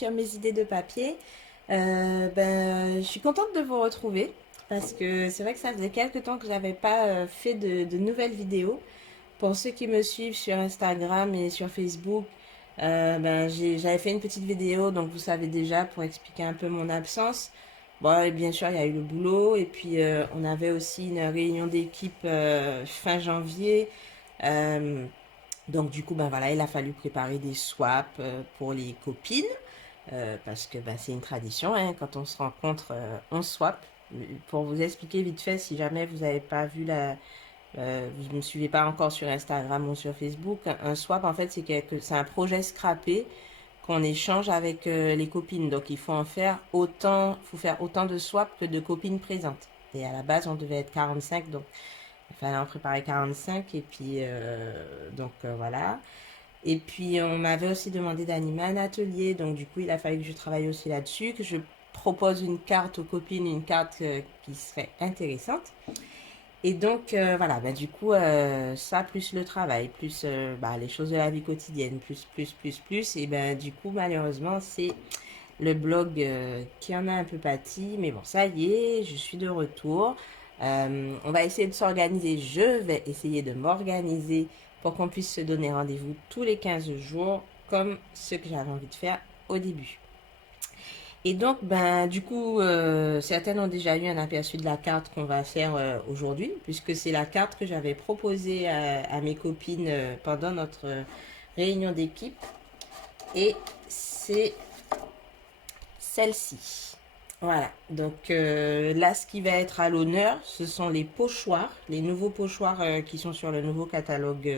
sur mes idées de papier. Je suis contente de vous retrouver parce que c'est vrai que ça faisait quelques temps que j'avais pas fait de nouvelles vidéos. Pour ceux qui me suivent sur Instagram et sur Facebook, j'avais fait une petite vidéo, donc vous savez déjà, pour expliquer un peu mon absence. Bon, et bien sûr, il y a eu le boulot et puis on avait aussi une réunion d'équipe fin janvier. Euh, donc du coup, ben voilà, il a fallu préparer des swaps pour les copines. Parce que c'est une tradition, hein, quand on se rencontre, on swap. Pour vous expliquer vite fait, si jamais vous n'avez pas vu vous ne me suivez pas encore sur Instagram ou sur Facebook, un swap en fait c'est un projet scrappé qu'on échange avec les copines. Donc il faut faut faire autant de swaps que de copines présentes. Et à la base on devait être 45, donc il fallait en préparer 45 et puis voilà. Et puis, on m'avait aussi demandé d'animer un atelier. Donc, du coup, il a fallu que je travaille aussi là-dessus, que je propose une carte aux copines, une carte qui serait intéressante. Et donc, voilà, du coup, ça, plus le travail, plus les choses de la vie quotidienne, plus. Et du coup, malheureusement, c'est le blog qui en a un peu pâti. Mais bon, ça y est, je suis de retour. On va essayer de s'organiser. Je vais essayer de m'organiser pour qu'on puisse se donner rendez-vous tous les 15 jours, comme ce que j'avais envie de faire au début. Et donc, du coup, certaines ont déjà eu un aperçu de la carte qu'on va faire aujourd'hui, puisque c'est la carte que j'avais proposée à mes copines pendant notre réunion d'équipe. Et c'est celle-ci. Voilà, donc là, ce qui va être à l'honneur, ce sont les pochoirs, les nouveaux pochoirs qui sont sur le nouveau catalogue,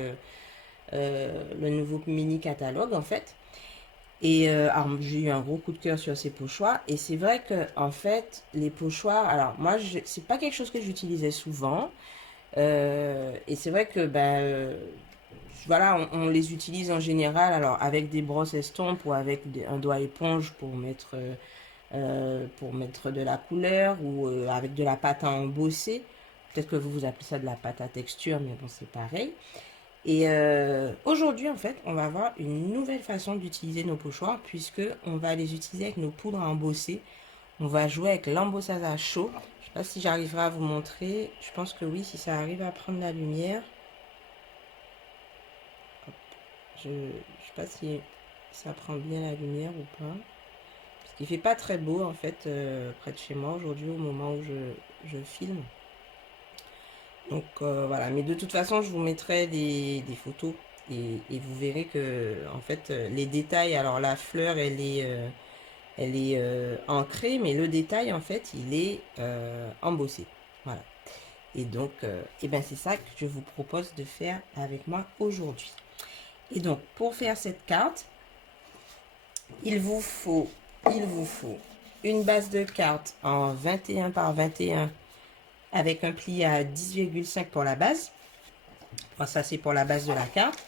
le nouveau mini catalogue en fait. Et alors, j'ai eu un gros coup de cœur sur ces pochoirs. Et c'est vrai que en fait, les pochoirs, alors moi, c'est pas quelque chose que j'utilisais souvent. Et c'est vrai que voilà, on les utilise en général, alors avec des brosses estompes ou avec un doigt éponge pour mettre de la couleur ou avec de la pâte à embosser. Peut-être que vous appelez ça de la pâte à texture, mais bon, c'est pareil. Et aujourd'hui, en fait, on va avoir une nouvelle façon d'utiliser nos pochoirs puisque on va les utiliser avec nos poudres à embosser. On va jouer avec l'embossage à chaud. Je ne sais pas si j'arriverai à vous montrer. Je pense que oui, si ça arrive à prendre la lumière. Hop. Je ne sais pas si ça prend bien la lumière ou pas. Parce qu'il fait pas très beau en fait près de chez moi aujourd'hui au moment où je filme. Donc voilà, mais de toute façon je vous mettrai des photos et vous verrez que en fait les détails, alors la fleur elle est ancrée, mais le détail en fait il est embossé. Voilà. Et donc c'est ça que je vous propose de faire avec moi aujourd'hui. Et donc pour faire cette carte, il vous faut une base de carte en 21 par 21 avec un pli à 10,5 pour la base. Bon, ça, c'est pour la base de la carte.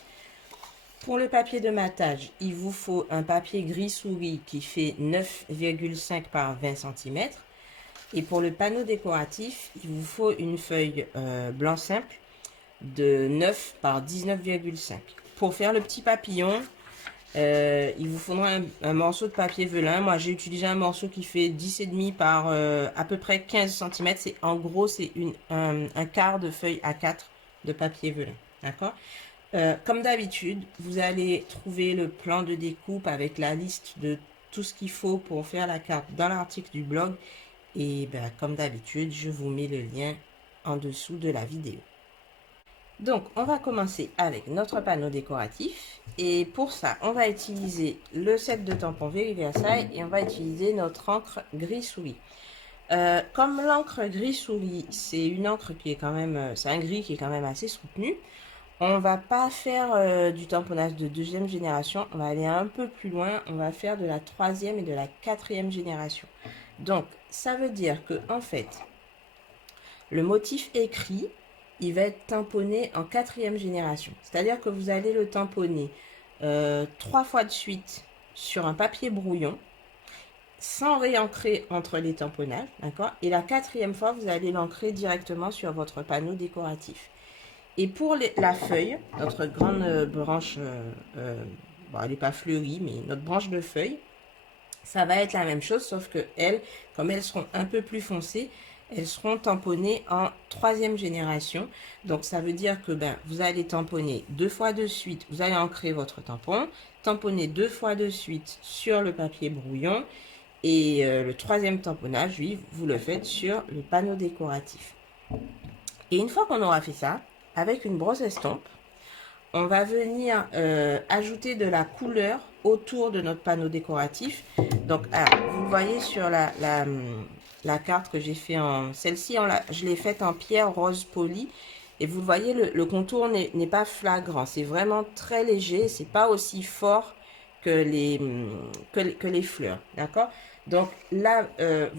Pour le papier de matage, il vous faut un papier gris souris qui fait 9,5 par 20 cm. Et pour le panneau décoratif, il vous faut une feuille blanc simple de 9 par 19,5. Pour faire le petit papillon, il vous faudra un morceau de papier velin. Moi, j'ai utilisé un morceau qui fait 10,5 par à peu près 15 cm. En gros, c'est un quart de feuille A4 de papier velin. D'accord? Comme d'habitude, vous allez trouver le plan de découpe avec la liste de tout ce qu'il faut pour faire la carte dans l'article du blog. Et comme d'habitude, je vous mets le lien en dessous de la vidéo. Donc, on va commencer avec notre panneau décoratif. Et pour ça, on va utiliser le set de tampons Very Versailles et on va utiliser notre encre gris souris. Comme l'encre gris souris, c'est une encre qui est quand même, c'est un gris qui est quand même assez soutenu. On va pas faire du tamponnage de deuxième génération, on va aller un peu plus loin, on va faire de la troisième et de la quatrième génération. Donc, ça veut dire que en fait, le motif écrit, il va être tamponné en quatrième génération. C'est-à-dire que vous allez le tamponner 3 fois de suite sur un papier brouillon, sans réancrer entre les tamponnages, d'accord? Et la quatrième fois, vous allez l'ancrer directement sur votre panneau décoratif. Et pour la feuille, notre grande branche, bon, elle n'est pas fleurie, mais notre branche de feuille, ça va être la même chose, sauf que elles, comme elles seront un peu plus foncées, elles seront tamponnées en 3e génération. Donc ça veut dire que vous allez tamponner 2 fois de suite, vous allez ancrer votre tampon, tamponner 2 fois de suite sur le papier brouillon, et le 3e tamponnage, lui, vous le faites sur le panneau décoratif. Et une fois qu'on aura fait ça, avec une brosse estompe, on va venir ajouter de la couleur autour de notre panneau décoratif. Donc, vous voyez sur la carte que j'ai fait en... Celle-ci, je l'ai faite en pierre rose polie. Et vous voyez, le contour n'est pas flagrant. C'est vraiment très léger. C'est pas aussi fort que les fleurs. D'accord? Donc là,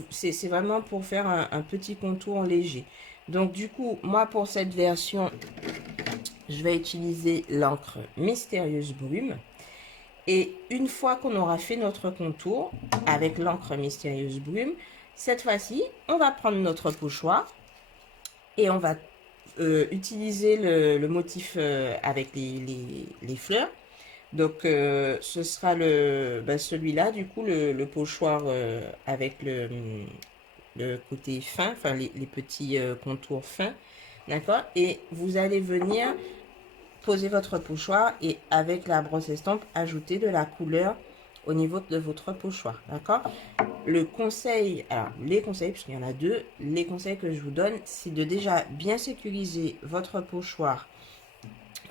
c'est vraiment pour faire un petit contour léger. Donc du coup, moi pour cette version, je vais utiliser l'encre Mystérieuse Brume. Et une fois qu'on aura fait notre contour avec l'encre Mystérieuse Brume, cette fois-ci, on va prendre notre pochoir et on va utiliser le motif avec les fleurs. Donc, ce sera celui-là, du coup, le pochoir avec le côté fin, enfin les petits contours fins. D'accord? Et vous allez venir poser votre pochoir et avec la brosse estompe, ajouter de la couleur au niveau de votre pochoir. D'accord? Le conseil, alors les conseils, puisqu'il y en a deux, les conseils que je vous donne, c'est de déjà bien sécuriser votre pochoir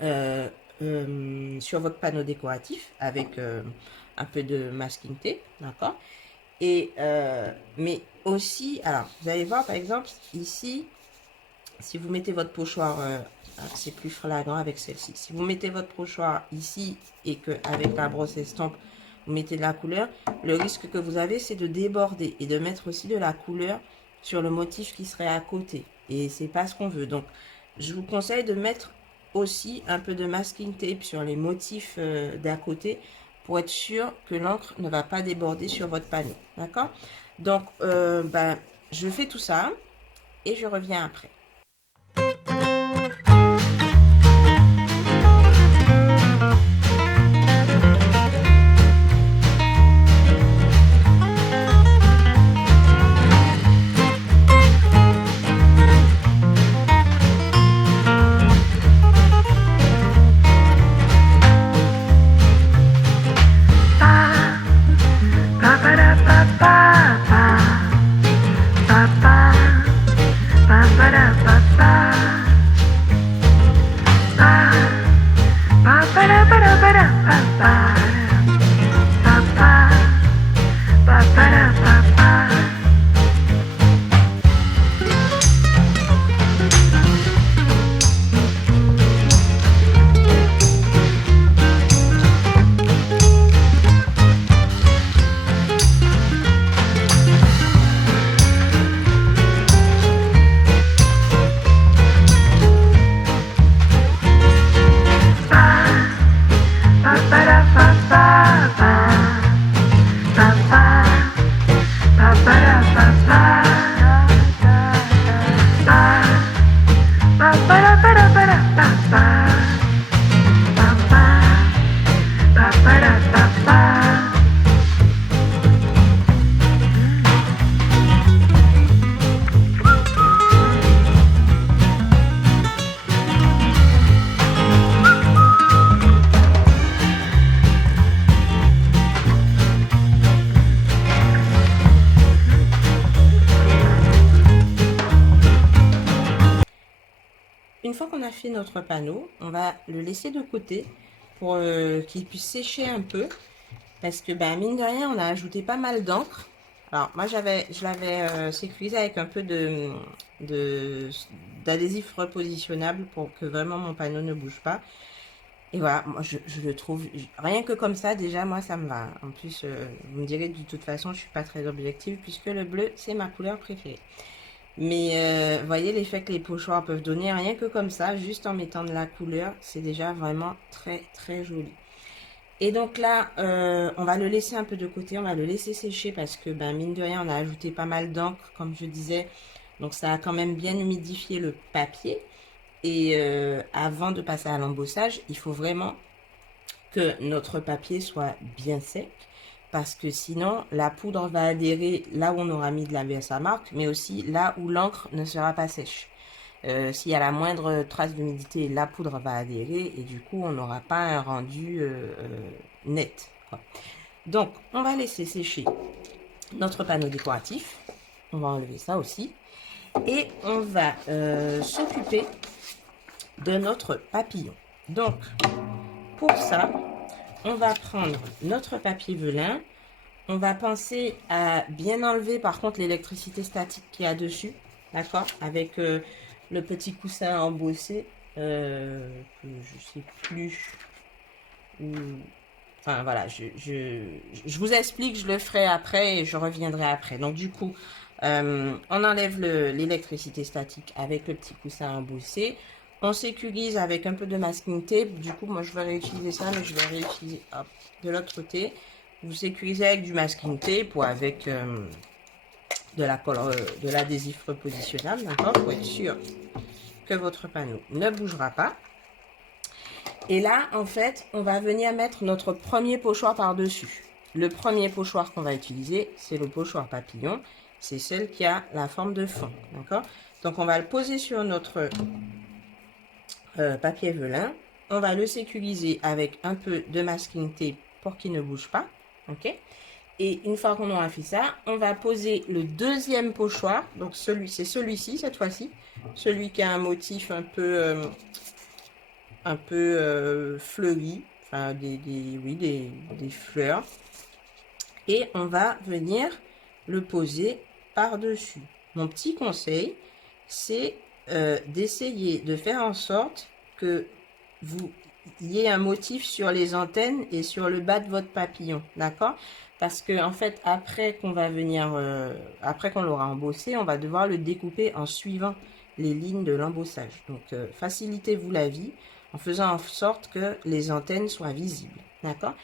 sur votre panneau décoratif avec un peu de masking tape. D'accord? Et mais aussi, alors vous allez voir par exemple ici, si vous mettez votre pochoir, c'est plus flagrant avec celle-ci. Si vous mettez votre pochoir ici et que avec la brosse estompe, vous mettez de la couleur, le risque que vous avez, c'est de déborder et de mettre aussi de la couleur sur le motif qui serait à côté. Et c'est pas ce qu'on veut. Donc, je vous conseille de mettre aussi un peu de masking tape sur les motifs d'à côté pour être sûr que l'encre ne va pas déborder sur votre panneau. D'accord? Donc, je fais tout ça et je reviens après. Une fois qu'on a fait notre panneau, on va le laisser de côté pour qu'il puisse sécher un peu. Parce que, mine de rien, on a ajouté pas mal d'encre. Alors, moi, je l'avais sécurisé avec un peu d'adhésif repositionnable pour que vraiment mon panneau ne bouge pas. Et voilà, moi, je le trouve, rien que comme ça, déjà, moi, ça me va. En plus, vous me direz, de toute façon, je suis pas très objective puisque le bleu, c'est ma couleur préférée. Mais vous voyez l'effet que les pochoirs peuvent donner, rien que comme ça, juste en mettant de la couleur, c'est déjà vraiment très très joli. Et donc là, on va le laisser un peu de côté, on va le laisser sécher parce que mine de rien, on a ajouté pas mal d'encre, comme je disais. Donc ça a quand même bien humidifié le papier. Et avant de passer à l'embossage, il faut vraiment que notre papier soit bien sec. parce que sinon la poudre va adhérer là où on aura mis de la Versamark, mais aussi là où l'encre ne sera pas sèche. S'il y a la moindre trace d'humidité, la poudre va adhérer et du coup on n'aura pas un rendu net, quoi. Donc on va laisser sécher notre panneau décoratif. On va enlever ça aussi. Et on va s'occuper de notre papillon. Donc, pour ça, on va prendre notre papier velin. On va penser à bien enlever par contre l'électricité statique qu'il y a dessus. D'accord? Avec le petit coussin embossé. Que je sais plus où... Enfin voilà, je vous explique, je le ferai après et je reviendrai après. Donc du coup, on enlève l'électricité statique avec le petit coussin embossé. On sécurise avec un peu de masking tape. Du coup, moi je vais réutiliser ça, mais je vais réutiliser de l'autre côté. Vous sécurisez avec du masking tape ou avec de l'adhésif repositionnable, d'accord, pour être sûr que votre panneau ne bougera pas. Et là, en fait, on va venir mettre notre premier pochoir par-dessus. Le premier pochoir qu'on va utiliser, c'est le pochoir papillon. C'est celle qui a la forme de fond, d'accord? Donc, on va le poser sur notre papier velin. On va le sécuriser avec un peu de masking tape pour qu'il ne bouge pas, ok? Et une fois qu'on aura fait ça, on va poser le deuxième pochoir. Donc, c'est celui-ci, cette fois-ci. Celui qui a un motif un peu fleuri, enfin des fleurs. Et on va venir le poser par-dessus. Mon petit conseil, c'est d'essayer de faire en sorte que vous ayez un motif sur les antennes et sur le bas de votre papillon, d'accord? Parce que en fait, après qu'on va venir, après qu'on l'aura embossé, on va devoir le découper en suivant les lignes de l'embossage. Donc, facilitez-vous la vie en faisant en sorte que les antennes soient visibles, d'accord?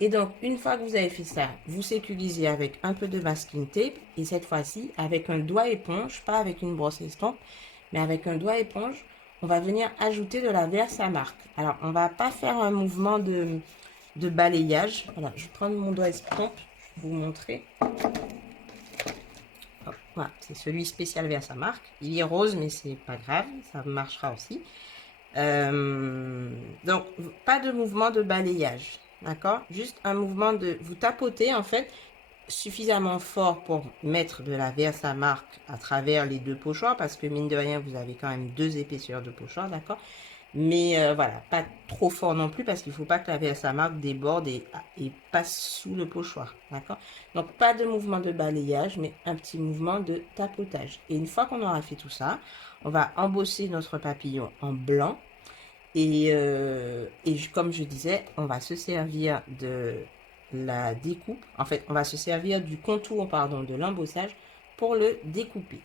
Et donc, une fois que vous avez fait ça, vous sécurisez avec un peu de masking tape et cette fois-ci, avec un doigt éponge, pas avec une brosse estompe, mais avec un doigt éponge, on va venir ajouter de la Versamark. Alors, on va pas faire un mouvement de balayage. Voilà, je vais prendre mon doigt estompe, je vais vous montrer. Hop, voilà, c'est celui spécial Versamark. Il est rose, mais c'est pas grave, ça marchera aussi. Donc, pas de mouvement de balayage, d'accord? Juste un mouvement de... Vous tapotez, en fait, suffisamment fort pour mettre de la Versamark à travers les deux pochoirs, parce que, mine de rien, vous avez quand même deux épaisseurs de pochoirs, d'accord? Mais voilà, pas trop fort non plus, parce qu'il ne faut pas que la Versamark déborde et passe sous le pochoir, d'accord? Donc, pas de mouvement de balayage, mais un petit mouvement de tapotage. Et une fois qu'on aura fait tout ça, on va embosser notre papillon en blanc. Et comme je disais, on va se servir de la découpe. En fait, on va se servir du contour, pardon, de l'embossage pour le découper.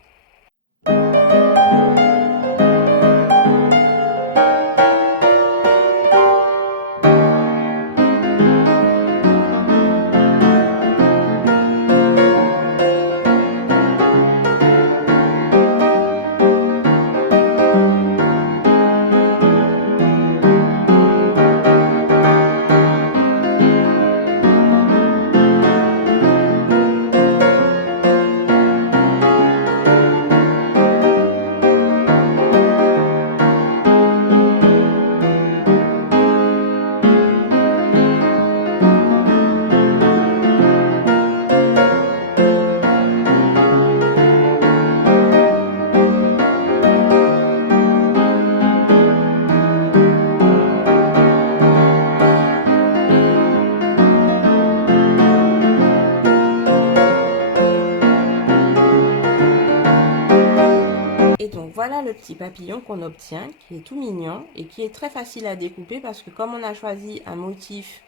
Et donc voilà le petit papillon qu'on obtient, qui est tout mignon et qui est très facile à découper parce que comme on a choisi un motif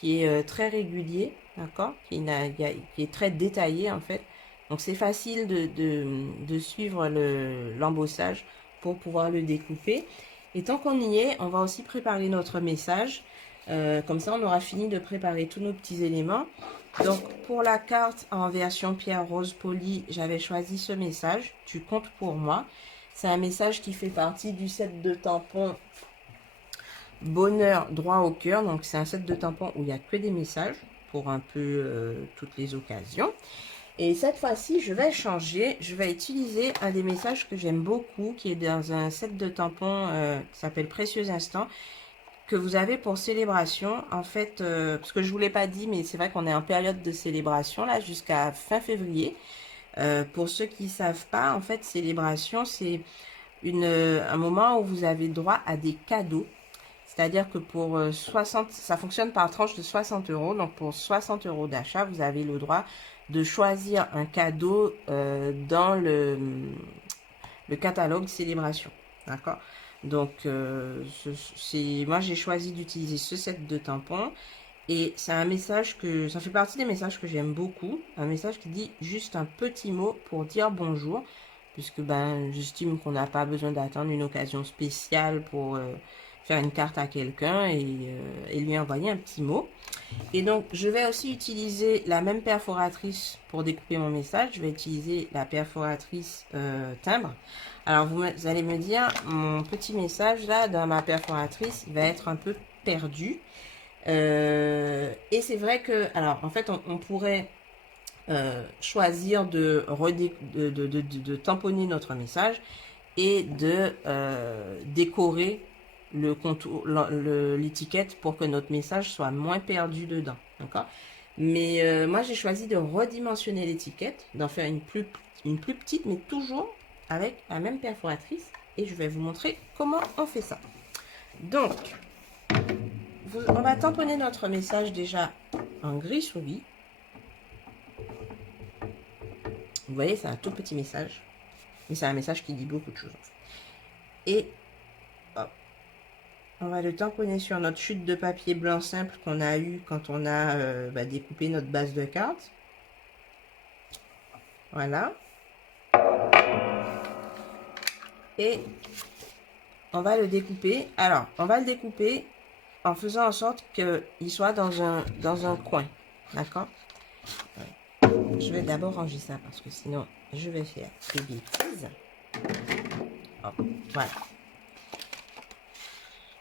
qui est très régulier, d'accord, qui est très détaillé en fait, donc c'est facile de suivre l'embossage pour pouvoir le découper. Et tant qu'on y est, on va aussi préparer notre message. Comme ça, on aura fini de préparer tous nos petits éléments. Donc, pour la carte en version pierre rose polie, j'avais choisi ce message. Tu comptes pour moi. C'est un message qui fait partie du set de tampons Bonheur droit au cœur. Donc, c'est un set de tampons où il n'y a que des messages pour un peu toutes les occasions. Et cette fois-ci, je vais changer. Je vais utiliser un des messages que j'aime beaucoup, qui est dans un set de tampons qui s'appelle Précieux Instant, que vous avez pour célébration. En fait, parce que je ne vous l'ai pas dit, mais c'est vrai qu'on est en période de célébration, là, jusqu'à fin février. Pour ceux qui ne savent pas, en fait, célébration, c'est un moment où vous avez droit à des cadeaux. C'est-à-dire que pour 60, ça fonctionne par tranche de 60 euros. Donc pour 60 euros d'achat, vous avez le droit de choisir un cadeau dans le catalogue célébration. D'accord? Donc moi j'ai choisi d'utiliser ce set de tampons. Et c'est un message ça fait partie des messages que j'aime beaucoup. Un message qui dit juste un petit mot pour dire bonjour. Puisque j'estime qu'on n'a pas besoin d'attendre une occasion spéciale pour faire une carte à quelqu'un et lui envoyer un petit mot. Et donc, je vais aussi utiliser la même perforatrice pour découper mon message. Je vais utiliser la perforatrice timbre. Alors, vous allez me dire, mon petit message là, dans ma perforatrice, il va être un peu perdu. Et c'est vrai que, alors, en fait, on pourrait choisir de tamponner notre message et de décorer le contour, l'étiquette pour que notre message soit moins perdu dedans. D'accord? Mais moi, j'ai choisi de redimensionner l'étiquette, d'en faire une plus petite, mais toujours avec la même perforatrice. Et je vais vous montrer comment on fait ça. Donc, on va tamponner notre message déjà en gris souris. Vous voyez, c'est un tout petit message. Mais c'est un message qui dit beaucoup de choses. Et hop, on va le tamponner sur notre chute de papier blanc simple qu'on a eu quand on a découpé notre base de cartes. Voilà. Et on va le découper. Alors, on va le découper en faisant en sorte qu'il soit dans un coin. D'accord? Je vais d'abord ranger ça parce que sinon, je vais faire des bêtises. Hop, voilà.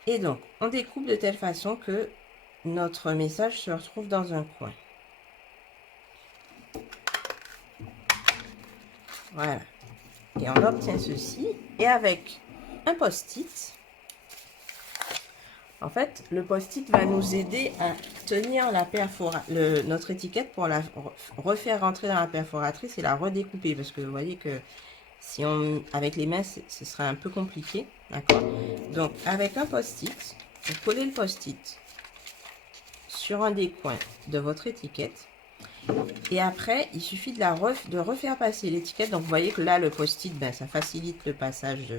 Et donc, on découpe de telle façon que notre message se retrouve dans un coin. Voilà. Et on obtient ceci. Et avec un post-it, en fait, le post-it va nous aider à tenir notre étiquette pour la refaire rentrer dans la perforatrice et la redécouper. Parce que vous voyez que si avec les mains, ce serait un peu compliqué. D'accord? Donc, avec un post-it, vous collez le post-it sur un des coins de votre étiquette. Et après, il suffit de refaire passer l'étiquette. Donc, vous voyez que là, le post-it, ça facilite le passage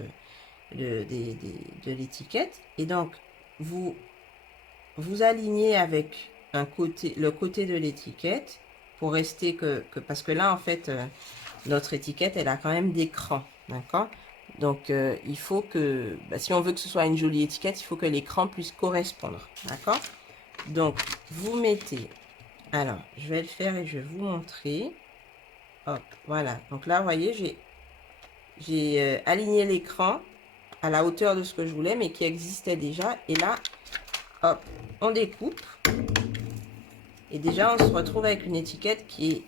de l'étiquette. Et donc, vous alignez avec le côté de l'étiquette pour rester parce que là, en fait, notre étiquette, elle a quand même des crans. D'accord? Donc, il faut que, si on veut que ce soit une jolie étiquette, il faut que l'écran puisse correspondre. D'accord? Donc, vous mettez... Alors, je vais le faire et je vais vous montrer. Hop, voilà. Donc là, vous voyez, j'ai aligné l'écran à la hauteur de ce que je voulais, mais qui existait déjà. Et là, hop, on découpe. Et déjà, on se retrouve avec une étiquette qui est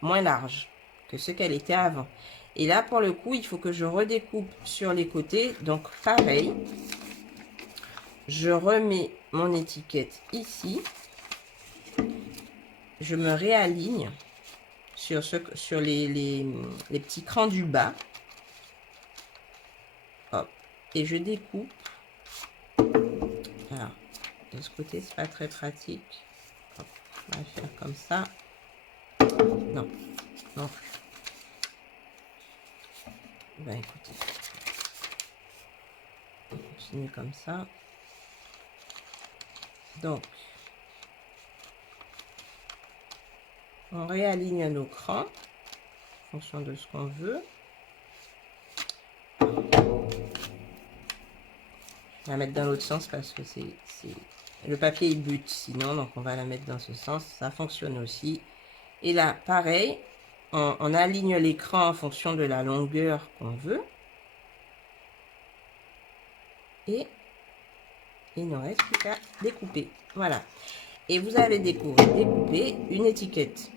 moins large que ce qu'elle était avant. Et là, pour le coup, il faut que je redécoupe sur les côtés. Donc, pareil, je remets mon étiquette ici. Je me réaligne sur les petits crans du bas. Hop. Et je découpe. Alors, de ce côté, c'est pas très pratique. Hop. On va faire comme ça. Non. Non. Ben écoutez. On continue comme ça. Donc, on réaligne nos crans en fonction de ce qu'on veut. On va la mettre dans l'autre sens parce que le papier il bute sinon, donc on va la mettre dans ce sens. Ça fonctionne aussi. Et là, pareil, on aligne l'écran en fonction de la longueur qu'on veut. Et il ne reste plus qu'à découper. Voilà. Et vous allez découper une étiquette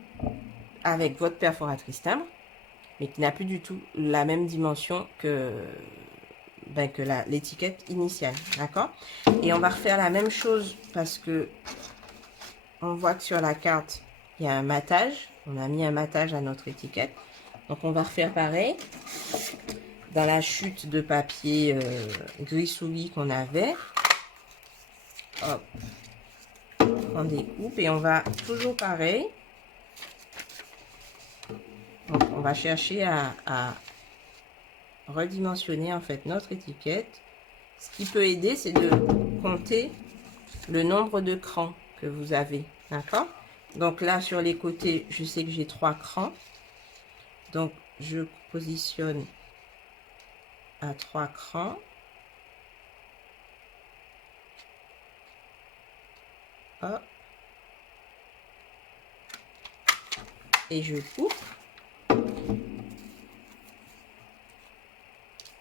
avec votre perforatrice timbre, mais qui n'a plus du tout la même dimension que, l'étiquette initiale. D'accord? Et on va refaire la même chose parce que on voit que sur la carte, il y a un matage. On a mis un matage à notre étiquette. Donc, on va refaire pareil. Dans la chute de papier gris souris qu'on avait. Hop. On découpe et on va toujours pareil. Donc, on va chercher à redimensionner en fait notre étiquette. Ce qui peut aider, c'est de compter le nombre de crans que vous avez. D'accord? Donc là, sur les côtés, je sais que j'ai 3 crans. Donc, je positionne à 3 crans. Hop. Et je coupe.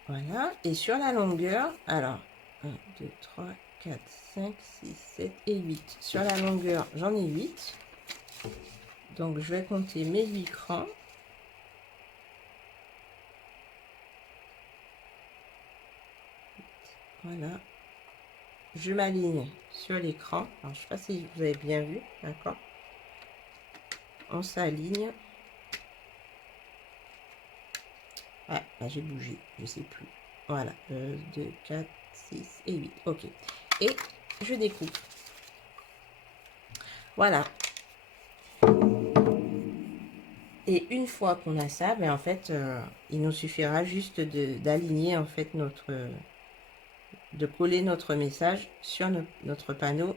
Voilà. Et sur la longueur, alors, 1, 2, 3, 4, 5, 6, 7 et 8. Sur la longueur, j'en ai 8. Donc, je vais compter mes 8 crans. Voilà. Je m'aligne sur l'écran. Alors, je ne sais pas si vous avez bien vu. D'accord. On s'aligne. Ah, là, j'ai bougé. Je ne sais plus. Voilà. 2, 4, 6 et 8. OK. Et je découpe. Voilà. Et une fois qu'on a ça, ben en fait, il nous suffira juste d'aligner en fait de coller notre message sur notre panneau,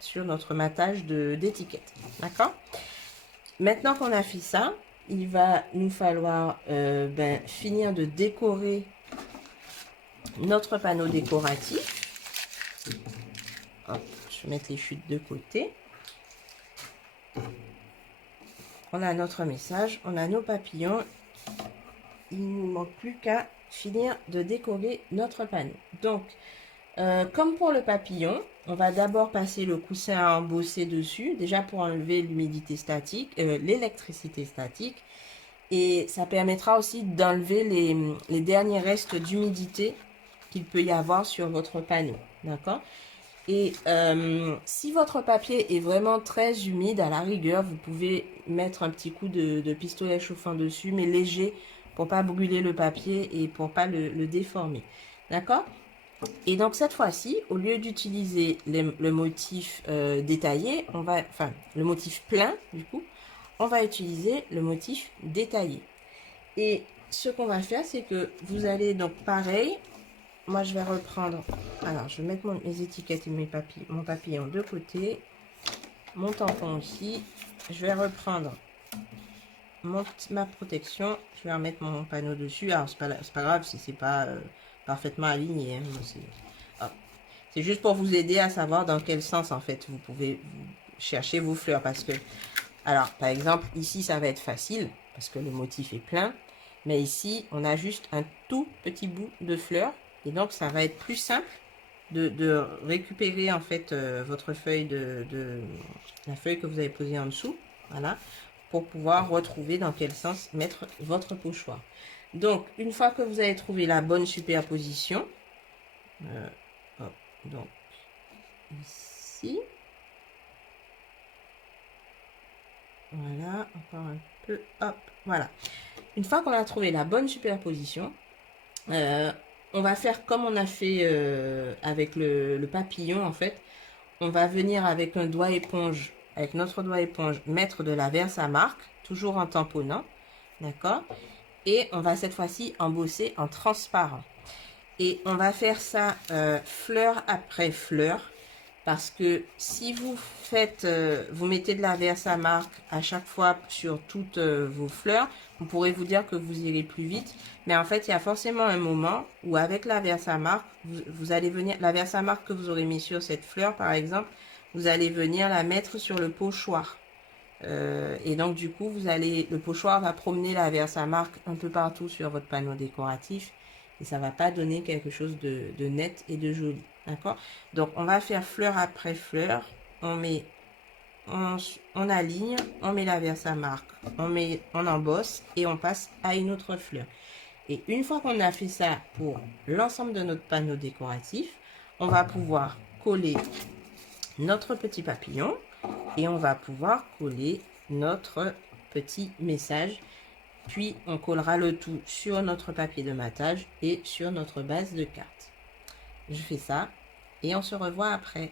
sur notre matage d'étiquette. D'accord? Maintenant qu'on a fait ça, il va nous falloir finir de décorer notre panneau décoratif. Hop, je vais mettre les chutes de côté. On a notre message, on a nos papillons. Il ne nous manque plus qu'à finir de décorer notre panneau. Donc, comme pour le papillon, on va d'abord passer le coussin à embosser dessus, déjà pour enlever l'humidité statique, l'électricité statique. Et ça permettra aussi d'enlever les derniers restes d'humidité qu'il peut y avoir sur votre panneau. D'accord? Et si votre papier est vraiment très humide, à la rigueur, vous pouvez mettre un petit coup de pistolet chauffant dessus, mais léger, pour pas brûler le papier et pour pas le déformer. D'accord? Et donc cette fois-ci, au lieu d'utiliser le motif détaillé, le motif plein, du coup, on va utiliser le motif détaillé. Et ce qu'on va faire, c'est que vous allez donc pareil. Moi, je vais reprendre. Alors, je vais mettre mes étiquettes et mon papillon de côté. Mon tampon aussi. Je vais reprendre ma protection. Je vais remettre mon panneau dessus. Alors, c'est pas grave si c'est pas parfaitement aligné. Hein. C'est juste pour vous aider à savoir dans quel sens, en fait, vous pouvez chercher vos fleurs. Parce que, alors, par exemple, ici, ça va être facile parce que le motif est plein. Mais ici, on a juste un tout petit bout de fleur. Et donc, ça va être plus simple de récupérer en fait votre feuille la feuille que vous avez posée en dessous. Voilà. Pour pouvoir retrouver dans quel sens mettre votre pochoir. Donc, une fois que vous avez trouvé la bonne superposition, donc ici. Voilà, encore un peu, hop, voilà. Une fois qu'on a trouvé la bonne superposition, on va faire comme on a fait avec le papillon en fait. On va venir avec un doigt éponge, avec notre doigt éponge, mettre de la verse à marque, toujours en tamponnant, d'accord? Et on va cette fois-ci embosser en transparent. Et on va faire ça fleur après fleur. Parce que si vous faites, vous mettez de la verse à marque à chaque fois sur toutes vos fleurs, on pourrait vous dire que vous irez plus vite. Mais en fait, il y a forcément un moment où avec la verse à marque, vous allez venir, la verse à marque que vous aurez mis sur cette fleur, par exemple, vous allez venir la mettre sur le pochoir. Et donc, du coup, le pochoir va promener la verse à marque un peu partout sur votre panneau décoratif. Et ça va pas donner quelque chose de net et de joli. D'accord? Donc, on va faire fleur après fleur. on aligne, on met la verse à marque, on embosse et on passe à une autre fleur. Et une fois qu'on a fait ça pour l'ensemble de notre panneau décoratif, on va pouvoir coller notre petit papillon et on va pouvoir coller notre petit message. Puis on collera le tout sur notre papier de matage et sur notre base de cartes. Je fais ça et on se revoit après.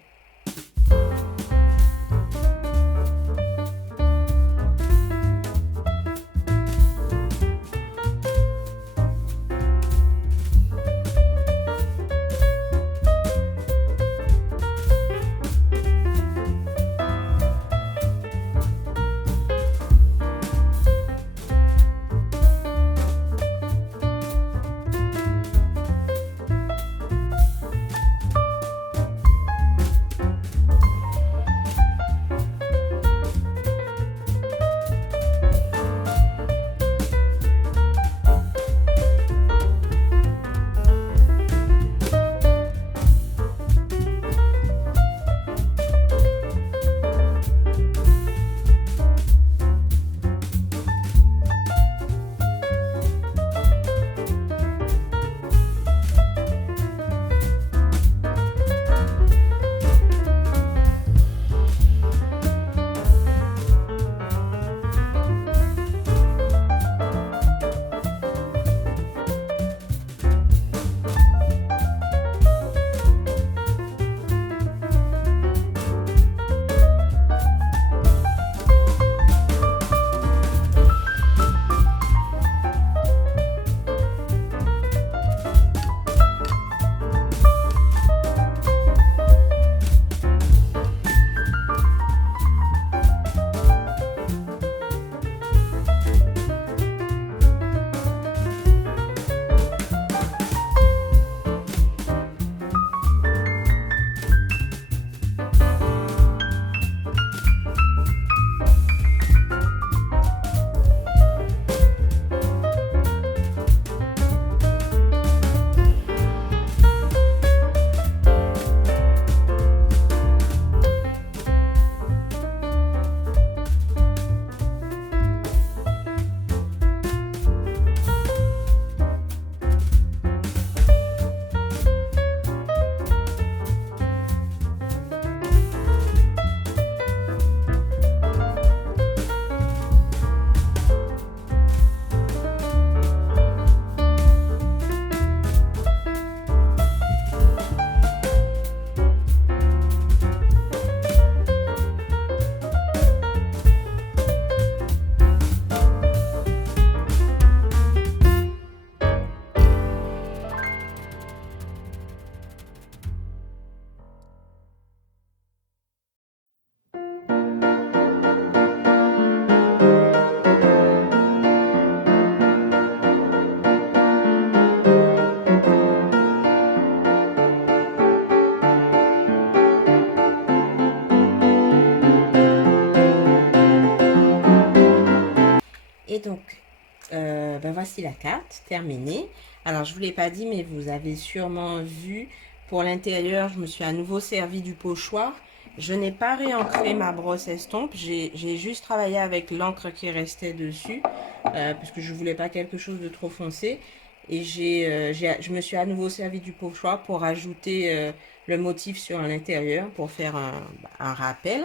Et donc, ben voici la carte terminée. Alors, je ne vous l'ai pas dit, mais vous avez sûrement vu, pour l'intérieur, je me suis à nouveau servi du pochoir. Je n'ai pas réancré ma brosse estompe, j'ai juste travaillé avec l'encre qui restait dessus, parce que je ne voulais pas quelque chose de trop foncé. Et je me suis à nouveau servi du pochoir pour ajouter le motif sur l'intérieur, pour faire un rappel.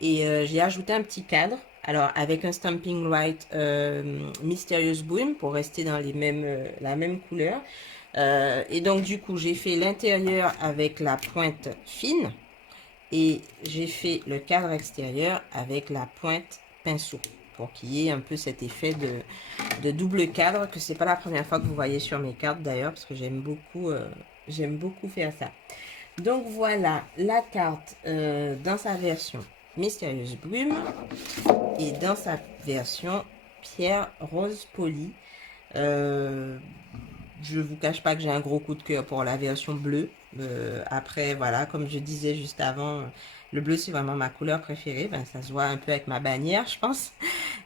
Et j'ai ajouté un petit cadre. Alors, avec un Stamping Right Mysterious Boom pour rester dans la même couleur. Et donc, du coup, j'ai fait l'intérieur avec la pointe fine. Et j'ai fait le cadre extérieur avec la pointe pinceau. Pour qu'il y ait un peu cet effet de double cadre. Que c'est pas la première fois que vous voyez sur mes cartes d'ailleurs. Parce que j'aime beaucoup faire ça. Donc, voilà la carte dans sa version Mysterious Brume et dans sa version pierre rose polie. Je vous cache pas que j'ai un gros coup de cœur pour la version bleue. Après, voilà, comme je disais juste avant, le bleu c'est vraiment ma couleur préférée. Ben, ça se voit un peu avec ma bannière, je pense.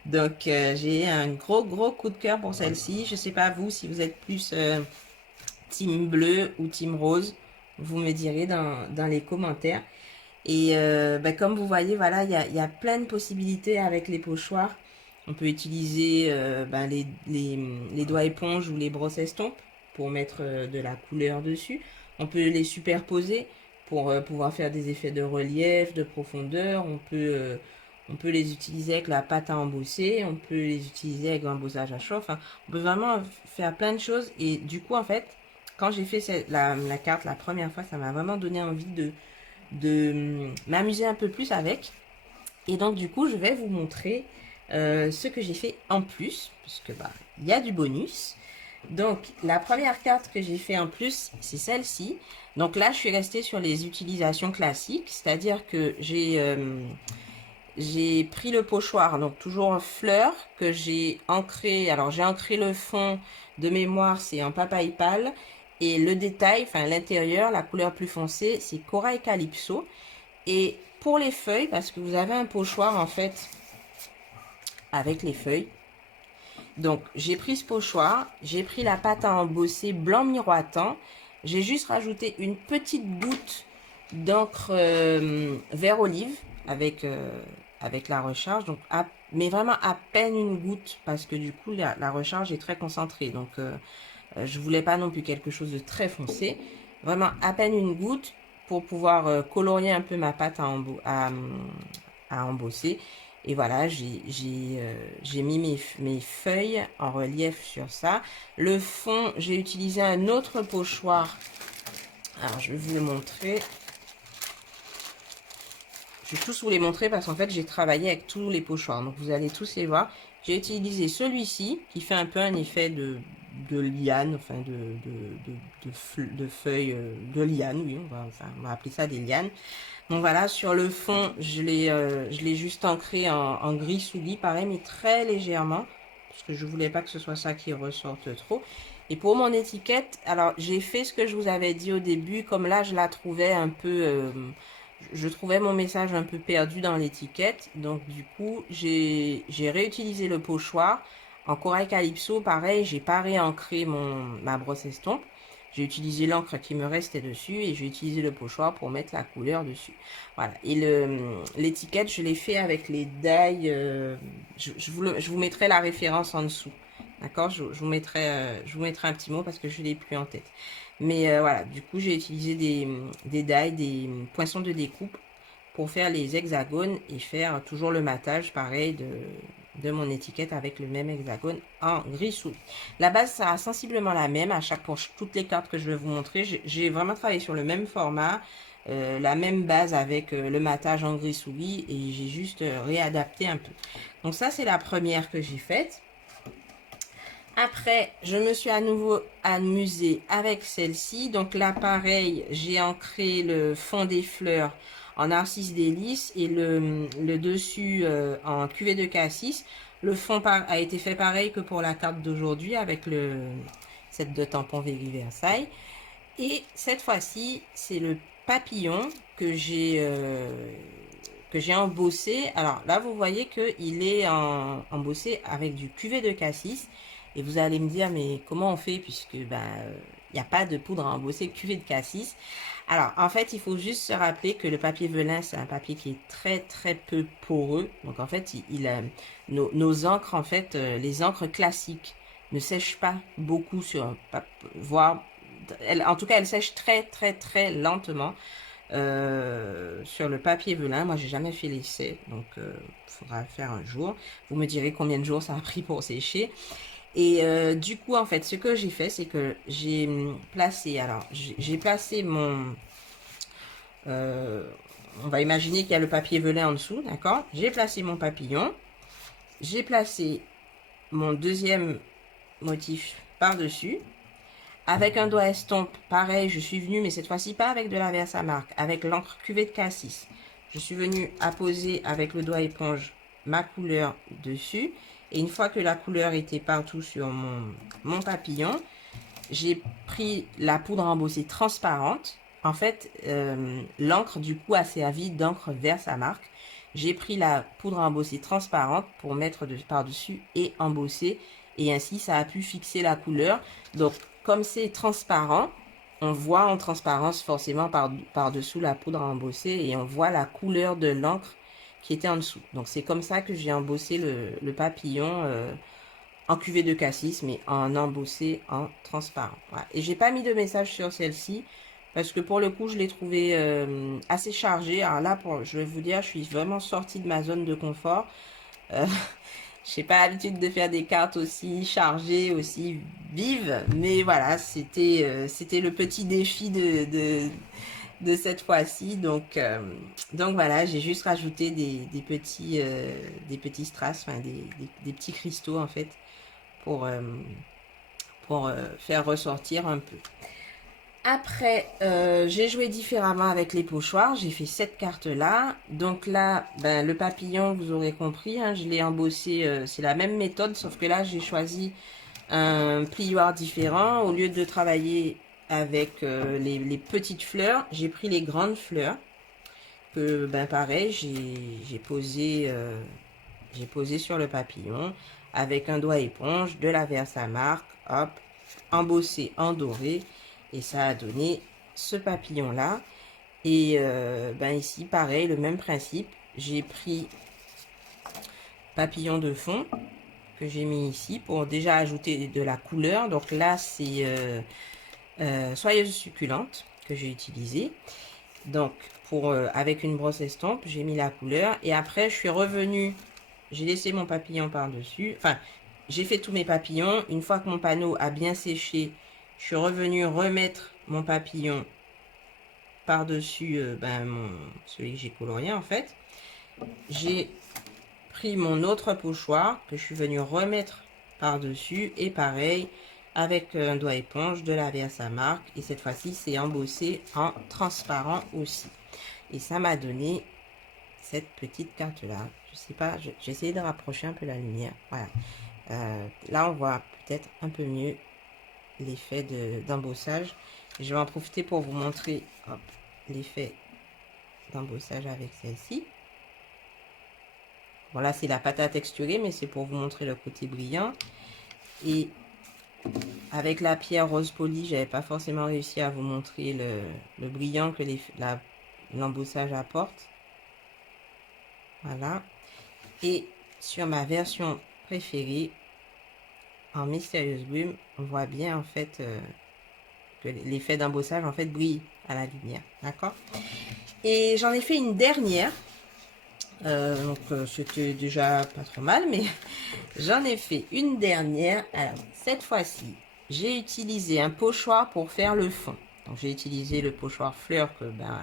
Donc, j'ai un gros coup de cœur pour celle-ci. Je sais pas vous, si vous êtes plus team bleu ou team rose. Vous me direz dans les commentaires. Et comme vous voyez, voilà, il y a plein de possibilités avec les pochoirs. On peut utiliser les doigts éponges ou les brosses estompes pour mettre de la couleur dessus. On peut les superposer pour pouvoir faire des effets de relief, de profondeur. On peut les utiliser avec la pâte à embosser. On peut les utiliser avec l'embossage à chaud. Enfin, on peut vraiment faire plein de choses. Et du coup, en fait, quand j'ai fait la carte la première fois, ça m'a vraiment donné envie de m'amuser un peu plus avec. Et donc, du coup, je vais vous montrer ce que j'ai fait en plus, puisque il y a du bonus. Donc, la première carte que j'ai fait en plus, c'est celle-ci. Donc là, je suis restée sur les utilisations classiques, c'est-à-dire que j'ai pris le pochoir, donc toujours en fleurs, que j'ai ancré. Alors, j'ai ancré le fond de mémoire, c'est en papaye pâle. Et le détail, enfin l'intérieur, la couleur plus foncée, c'est Corail Calypso. Et pour les feuilles, parce que vous avez un pochoir en fait avec les feuilles. Donc j'ai pris ce pochoir, j'ai pris la pâte à embosser blanc miroitant. J'ai juste rajouté une petite goutte d'encre vert olive avec la recharge. Donc mais vraiment à peine une goutte parce que du coup la recharge est très concentrée. Donc je voulais pas non plus quelque chose de très foncé. Vraiment à peine une goutte pour pouvoir colorier un peu ma pâte à embosser. Et voilà, j'ai mis mes feuilles en relief sur ça. Le fond, j'ai utilisé un autre pochoir. Alors, je vais vous le montrer. Je vais tous vous les montrer parce qu'en fait, j'ai travaillé avec tous les pochoirs. Donc, vous allez tous les voir. J'ai utilisé celui-ci qui fait un peu un effet de liane, enfin de feuilles de liane, oui, on va appeler ça des lianes. Donc voilà, sur le fond, je l'ai juste ancré en gris souris, pareil, mais très légèrement, parce que je voulais pas que ce soit ça qui ressorte trop. Et pour mon étiquette, alors j'ai fait ce que je vous avais dit au début, comme là je la trouvais un peu, je trouvais mon message un peu perdu dans l'étiquette, donc du coup j'ai réutilisé le pochoir. En Corail Calypso, pareil, j'ai pas réancré ma brosse estompe. J'ai utilisé l'encre qui me restait dessus et j'ai utilisé le pochoir pour mettre la couleur dessus. Voilà. Et l'étiquette, je l'ai fait avec les die. Je vous mettrai la référence en dessous. D'accord, je vous mettrai un petit mot parce que je ne l'ai plus en tête. Mais voilà, du coup, j'ai utilisé des die, des poinçons de découpe pour faire les hexagones et faire toujours le matage pareil de mon étiquette avec le même hexagone en gris souris. La base sera sensiblement la même pour toutes les cartes que je vais vous montrer. J'ai vraiment travaillé sur le même format, la même base avec le matage en gris souris et j'ai juste réadapté un peu. Donc ça, c'est la première que j'ai faite. Après, je me suis à nouveau amusée avec celle-ci. Donc là, pareil, j'ai ancré le fond des fleurs en Narcisse délice et le dessus en cuvée de cassis. Le fond a été fait pareil que pour la carte d'aujourd'hui avec le set de tampons Véry Versailles. Et cette fois-ci, c'est le papillon que j'ai embossé. Alors là, vous voyez qu'il est embossé avec du cuvée de cassis. Et vous allez me dire, mais comment on fait puisque il n'y a pas de poudre à embosser cuvée de cassis. Alors, en fait, il faut juste se rappeler que le papier velin, c'est un papier qui est très, très peu poreux. Donc, en fait, nos encres, en fait, les encres classiques ne sèchent pas beaucoup voire, en tout cas, elles sèchent très, très, très lentement sur le papier velin. Moi, j'ai jamais fait l'essai, donc il faudra faire un jour. Vous me direz combien de jours ça a pris pour sécher. Et du coup, en fait, ce que j'ai fait, c'est que j'ai placé, alors, j'ai placé on va imaginer qu'il y a le papier velin en dessous, d'accord? J'ai placé mon papillon, j'ai placé mon deuxième motif par-dessus. Avec un doigt estompe, pareil, je suis venue, mais cette fois-ci pas avec de la Versamark, avec l'encre cuvée de cassis. Je suis venue apposer avec le doigt éponge ma couleur dessus. Et une fois que la couleur était partout sur mon papillon, j'ai pris la poudre embossée transparente. En fait, l'encre du coup a servi d'encre Versamark. J'ai pris la poudre embossée transparente pour mettre par-dessus et embosser. Et ainsi, ça a pu fixer la couleur. Donc, comme c'est transparent, on voit en transparence forcément par-dessous la poudre à embosser et on voit la couleur de l'encre qui était en dessous. Donc c'est comme ça que j'ai embossé le papillon en cuvée de cassis, mais en embossé en transparent. Voilà. Et j'ai pas mis de message sur celle-ci parce que pour le coup je l'ai trouvé assez chargée. Alors là, je vais vous dire, je suis vraiment sortie de ma zone de confort. Je n'ai pas l'habitude de faire des cartes aussi chargées, aussi vives, mais voilà, c'était le petit défi de cette fois-ci. Donc voilà, j'ai juste rajouté des petits strass, enfin des petits cristaux en fait, pour faire ressortir un peu. Après, j'ai joué différemment avec les pochoirs. J'ai fait cette carte-là. Donc là, ben, le papillon, vous aurez compris, hein, je l'ai embossé. C'est la même méthode, sauf que là, j'ai choisi un plioir différent. Au lieu de travailler avec les petites fleurs, j'ai pris les grandes fleurs. Que, ben, pareil, j'ai posé sur le papillon avec un doigt éponge, de la Versamark, hop, embossé en doré. Et ça a donné ce papillon-là. Et ben ici, pareil, le même principe. J'ai pris papillon de fond que j'ai mis ici pour déjà ajouter de la couleur. Donc là, c'est soyeuse succulente que j'ai utilisé. Donc, avec une brosse estompe, j'ai mis la couleur. Et après, je suis revenue, j'ai laissé mon papillon par-dessus. Enfin, j'ai fait tous mes papillons. Une fois que mon panneau a bien séché, je suis revenue remettre mon papillon par-dessus celui que j'ai colorié en fait. J'ai pris mon autre pochoir que je suis venue remettre par-dessus et pareil avec un doigt éponge de la Versamark et cette fois-ci c'est embossé en transparent aussi. Et ça m'a donné cette petite carte là. Je sais pas, j'ai essayé de rapprocher un peu la lumière. Voilà. Là on voit peut-être un peu mieux l'effet d'embossage. Je vais en profiter pour vous montrer l'effet d'embossage avec celle-ci. Bon là c'est la pâte à texturer, mais c'est pour vous montrer le côté brillant. Et avec la pierre rose polie, j'avais pas forcément réussi à vous montrer le brillant que l'embossage apporte. Voilà. Et sur ma version préférée, en Mysterious Brume, on voit bien en fait que l'effet d'embossage en fait brille à la lumière. D'accord? Et j'en ai fait une dernière. C'était déjà pas trop mal, mais j'en ai fait une dernière. Alors, cette fois-ci, j'ai utilisé un pochoir pour faire le fond. Donc, j'ai utilisé le pochoir fleur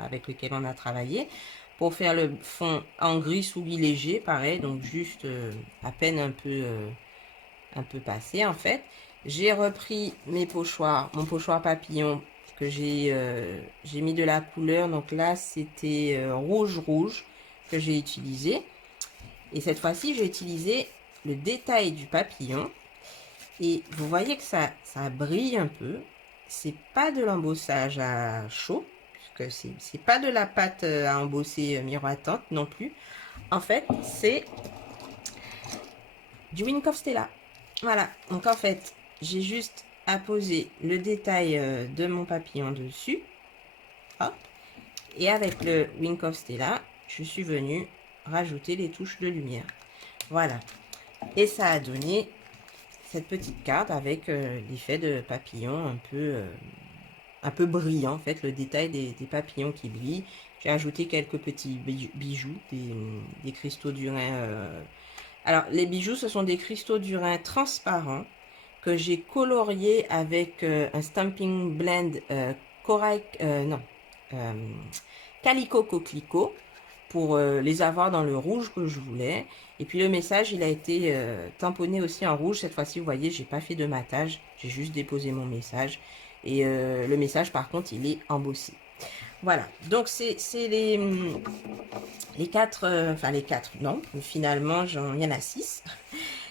avec lequel on a travaillé pour faire le fond en gris sous gris léger, pareil, donc juste à peine un peu passé en fait. J'ai repris mon pochoir papillon que j'ai mis de la couleur. Donc là, c'était rouge que j'ai utilisé. Et cette fois-ci, j'ai utilisé le détail du papillon. Et vous voyez que ça brille un peu. C'est pas de l'embossage à chaud, puisque c'est pas de la pâte à embosser miroitante non plus. En fait, c'est du Wink of Stella. Voilà, donc en fait, j'ai juste à poser le détail de mon papillon dessus. Hop. Et avec le Wink of Stella, je suis venue rajouter les touches de lumière. Voilà. Et ça a donné cette petite carte avec l'effet de papillon un peu brillant. En fait, le détail des papillons qui brillent. J'ai ajouté quelques petits bijoux, des cristaux d'urin. Alors, les bijoux, ce sont des cristaux d'urin transparents que j'ai coloriés avec un Stampin' Blend Calico Coquelicot pour les avoir dans le rouge que je voulais. Et puis le message, il a été tamponné aussi en rouge. Cette fois-ci, vous voyez, j'ai pas fait de matage. J'ai juste déposé mon message. Et le message, par contre, il est embossé. Voilà, donc c'est les quatre, non, finalement, il y en a 6.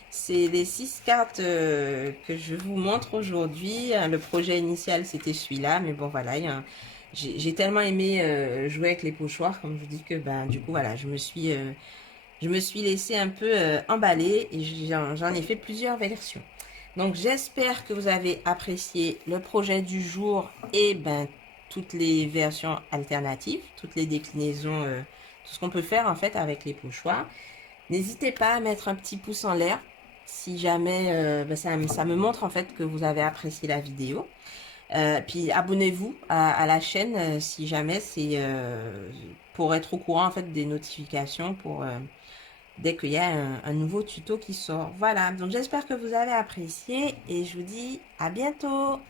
C'est les 6 cartes que je vous montre aujourd'hui. Le projet initial, c'était celui-là, mais bon, voilà, j'ai tellement aimé jouer avec les pochoirs, comme je vous dis, que du coup, voilà, je me suis laissée un peu emballer et j'en ai fait plusieurs versions. Donc j'espère que vous avez apprécié le projet du jour et toutes les versions alternatives, toutes les déclinaisons, tout ce qu'on peut faire en fait avec les pochoirs. N'hésitez pas à mettre un petit pouce en l'air si jamais ça me montre en fait que vous avez apprécié la vidéo. Puis abonnez-vous à la chaîne si jamais c'est pour être au courant en fait des notifications pour dès qu'il y a un nouveau tuto qui sort. Voilà, donc j'espère que vous avez apprécié et je vous dis à bientôt.